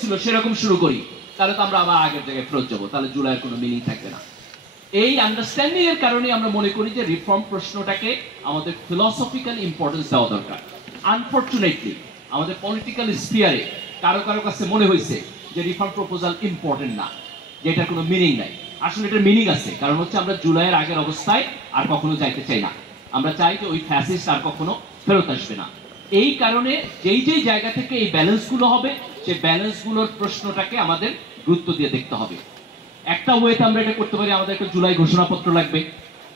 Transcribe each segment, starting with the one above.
ছিল সেরকম শুরু করি, তাহলে তো আমরা আবার আগের জায়গায় ফেরত যাবো, তাহলে জুলাইয়ের কোনো মিনিং থাকবে না। এই আন্ডারস্ট্যান্ডিং এর কারণে আমরা মনে করি যে রিফর্ম প্রশ্নটাকে আমাদের ফিলসফিক্যাল ইম্পর্টেন্স দেওয়া দরকার। আনফরচুনেটলি আমাদের পলিটিক্যাল স্ফিয়ারে কারো কারো কাছে মনে হয়েছে যে রিফর্ম প্রপোজাল ইম্পর্টেন্ট না, যে এটার কোনো মিনিং নাই। আসলে এটার মিনিং আছে, কারণ হচ্ছে আমরা জুলাইয়ের আগের অবস্থায় আর কখনো যাইতে চাই না। আমরা চাই যে ওই ফ্যাসিস্ট আর কখনো ফেরত আসবে না। এই কারণে যেই যেই জায়গা থেকে এই ব্যালেন্সগুলো হবে, সেই ব্যালেন্সগুলোর প্রশ্নটাকে আমাদের গুরুত্ব দিয়ে দেখতে হবে। একটা ওয়েতে আমরা এটা করতে পারি, আমাদের একটা জুলাই ঘোষণাপত্র লাগবে,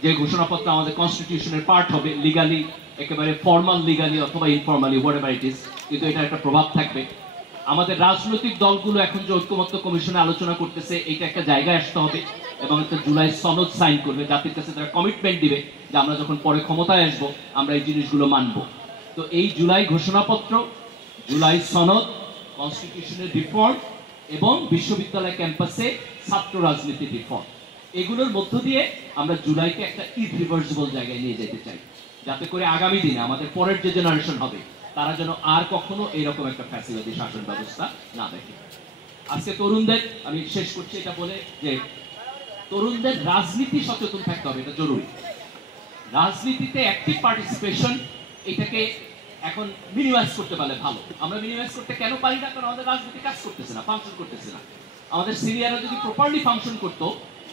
যে ঘোষণাপত্র আমাদের কনস্টিটিউশনের পার্ট হবে, লিগালি একেবারে ফর্মাল লিগালি অথবা ইনফর্মালি হোয়াটএভার ইট ইজ, কিন্তু এটা একটা প্রভাব থাকবে। আমাদের রাজনৈতিক দলগুলো এখন যে ঐক্যমত্য কমিশনে আলোচনা করতেছে, এটা একটা জায়গায় আসতে হবে এবং একটা জুলাই সনদ সাইন করবে, জাতির কাছে তারা কমিটমেন্ট দিবে যে আমরা যখন পরে ক্ষমতায় আসবো আমরা এই জিনিসগুলো মানব। তো এই জুলাই ঘোষণাপত্র, জুলাই সনদ, কনস্টিটিউশনের রিফর্ম এবং বিশ্ববিদ্যালয় ক্যাম্পাসে ছাত্র রাজনীতির রিফর্ম, এগুলোর মধ্য দিয়ে আমরা জুলাইকে একটা ইররিভার্সিবল জায়গায় নিয়ে যেতে চাই, যাতে করে আগামী দিনে আমাদের পরের যে জেনারেশন হবে তারা যেন আর কখনো এরকম একটা ফ্যাসিলিটি শাসন ব্যবস্থা না দেখে। আজকে তরুণদের আমি শেষ করছি এটা বলে যে তরুণদের রাজনীতি সচেতন থাকতে হবে, এটা জরুরি। রাজনীতিতে অ্যাক্টিভ পার্টিসিপেশন, এটাকে এখন মিনিমাইজ করতে পারলে ভালো। আমরা মিনিমাইজ করতে কেন পারি না? কারণ আমাদের রাজনীতি কাজ করতেছে না, ফাংশন করতেছে না। আমাদের সিনিয়ররা যদি প্রপারলি ফাংশন করতো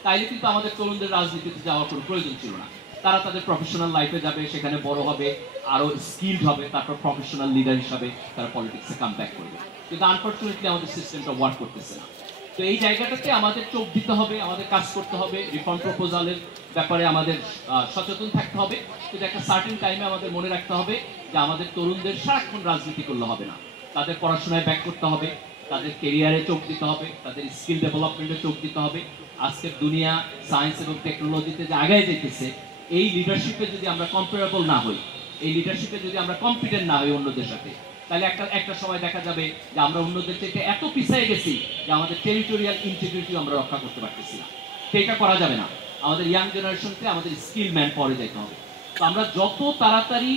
তাইলে কিন্তু আমাদের তরুণদের রাজনীতিতে যাওয়ার কোনো প্রয়োজন ছিল না। তারা তাদের প্রফেশনাল লাইফে যাবে, সেখানে বড় হবে, আরো স্কিলড হবে, তারপর প্রফেশনাল লিডার হিসাবে তারা পলিটিক্সে কাম ব্যাক করবে। কিন্তু আনফরচুনেটলি আমাদের সিস্টেমটা ওয়ার্ক করতেছে না। তো এই জায়গাটাতে আমাদের চোখ দিতে হবে, আমাদের কাজ করতে হবে, রিফর্ম প্রপোজালের ব্যাপারে আমাদের সচেতন থাকতে হবে। কিন্তু একটা সার্টেন টাইমে আমাদের মনে রাখতে হবে যে আমাদের তরুণদের সারাক্ষণ রাজনীতি করলে হবে না, তাদের পড়াশোনায় ব্যাক করতে হবে, তাদের কেরিয়ারে চোখ দিতে হবে, তাদের স্কিল ডেভেলপমেন্টে চোখ দিতে হবে। আজকের দুনিয়া সায়েন্স এবং টেকনোলজিতে যে আগায় যেতেছে, এই লিডারশিপে যদি আমরা কম্পারেবল না হই, এই লিডারশিপে যদি আমরা কম্পিটেন্ট না হই অন্যদের সাথে, তাহলে একটা সময় দেখা যাবে যে আমরা অন্যদের থেকে এত পিছিয়ে গেছি যে আমাদের টেরিটোরিয়াল ইন্টিগ্রিটি আমরা রক্ষা করতে পারতেছি না। সেটা করা যাবে না। আমাদের ইয়াং জেনারেশনকে আমাদের স্কিল ম্যান পাওয়ারে যেতে হবে। তো আমরা যত তাড়াতাড়ি